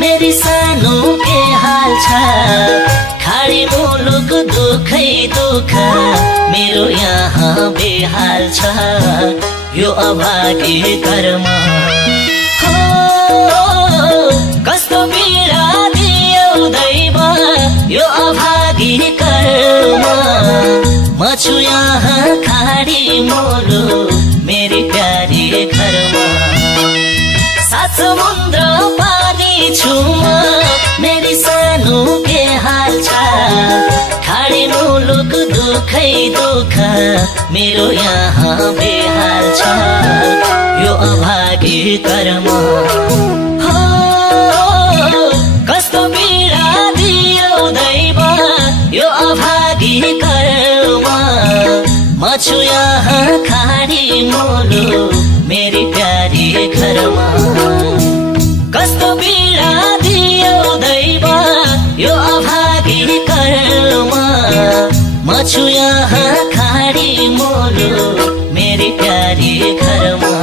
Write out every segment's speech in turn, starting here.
मेरी सानो के हाल छ खाडी मुलुक दुखै दुख मेरो यहाँ बेहाल छ यो अभागी कर्म हो कस्तो पीडा दियो दैव यो अभागी कर्म म छु यहाँ खाडी मुलुक मेरी प्यारी घरमा सात समुद्र पारी छु म मेरी सानो के हाल छ खाडी मुलुक दुखै दुख मेरो यहाँ बेहाल छ यो अभागी कर्म हो कस्तो पीडा दियो दैव यो अभागी कर्म म छु यहाँ खाडी मुलुक मेरी प्यारी घरमा कस्तो पीडा दियो दैव यो अभागी कर्म म छु यहाँ खाडी मुलुक मेरी प्यारी घरमा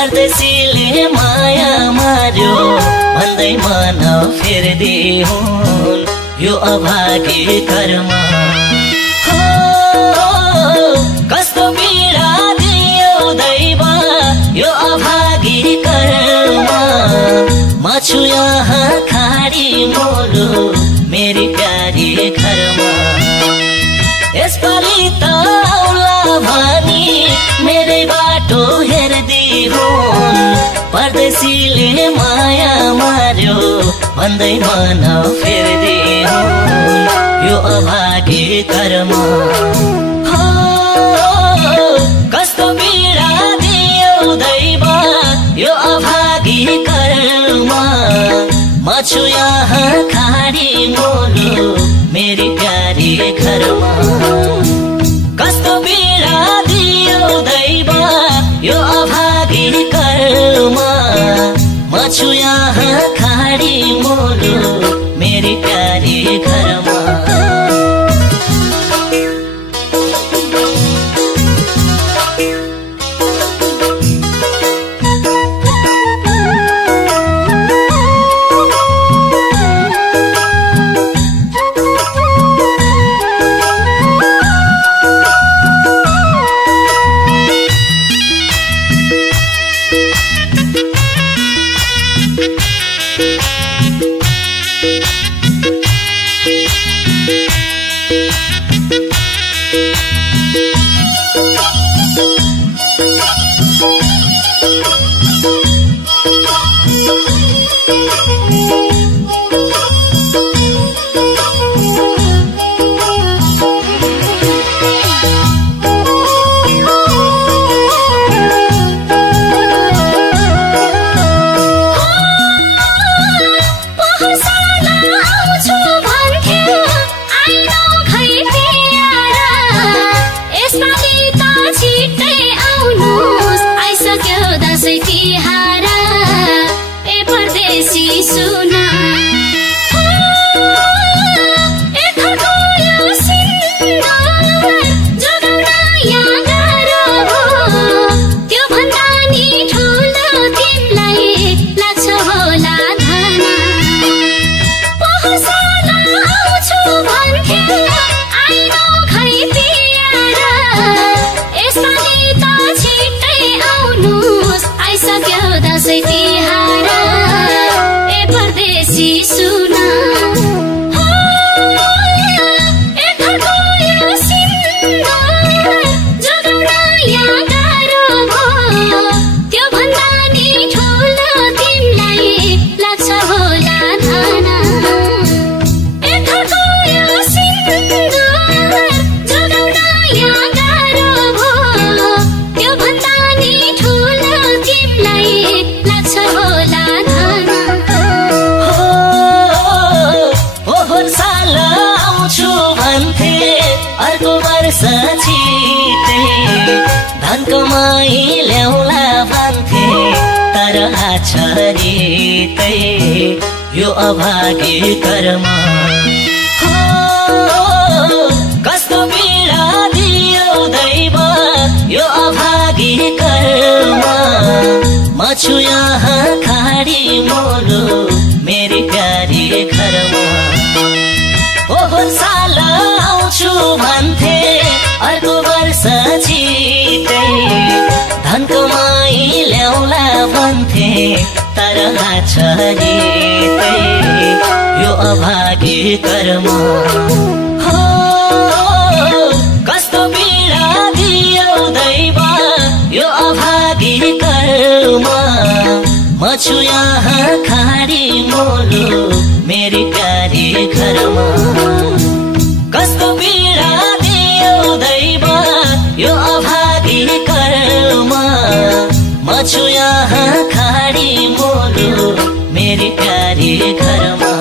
परदेशीले माया मार्यो भन्दै मन फेर्दिहुन् यो अभागी कर्म हो कस्तो पीडा दियो दैव यो अभागी कर्म म छु यहाँ खाडी मोलो मेरी प्यारी घरमा यसपालि त आउला भनी मेरै बाटो हेर्दिहुन् परदेशीले माया मार्यो भन्दै मन फेर्दिहुन् यो अभागी कर्म हो कस्तो पीडा दियो दैव यो अभागी कर्म म छु यहाँ खाडी मोलो मेरी प्यारी घरमा कस्तो पीडा दियो दैव यो अभागी कर्म म छु यहाँ खाडी मोलो मेरी प्यारी घरमा धन कमाई ल्याउला भन्थे तर आछरितै यो अभागी कर्म हो कस्तो पीडा दियो दैव यो अभागी कर्म म छु यहाँ खाडी मोलो मेरी प्यारी घरमा ओहो साल आउँछु भन्थे अर्को वर्ष छिटै धन कमाई ल्याउला भन्थे तर आछरितै यो अभागी कर्म हो कस्तो पीडा दियो दैव यो अभागी कर्म म छु यहाँ खाडी मोलो मेरी प्यारी घरमा कस्तो पीडा दियो दैव यो अभागी कर्म म छु यहाँ खाडी मोलो मेरी प्यारी घरमा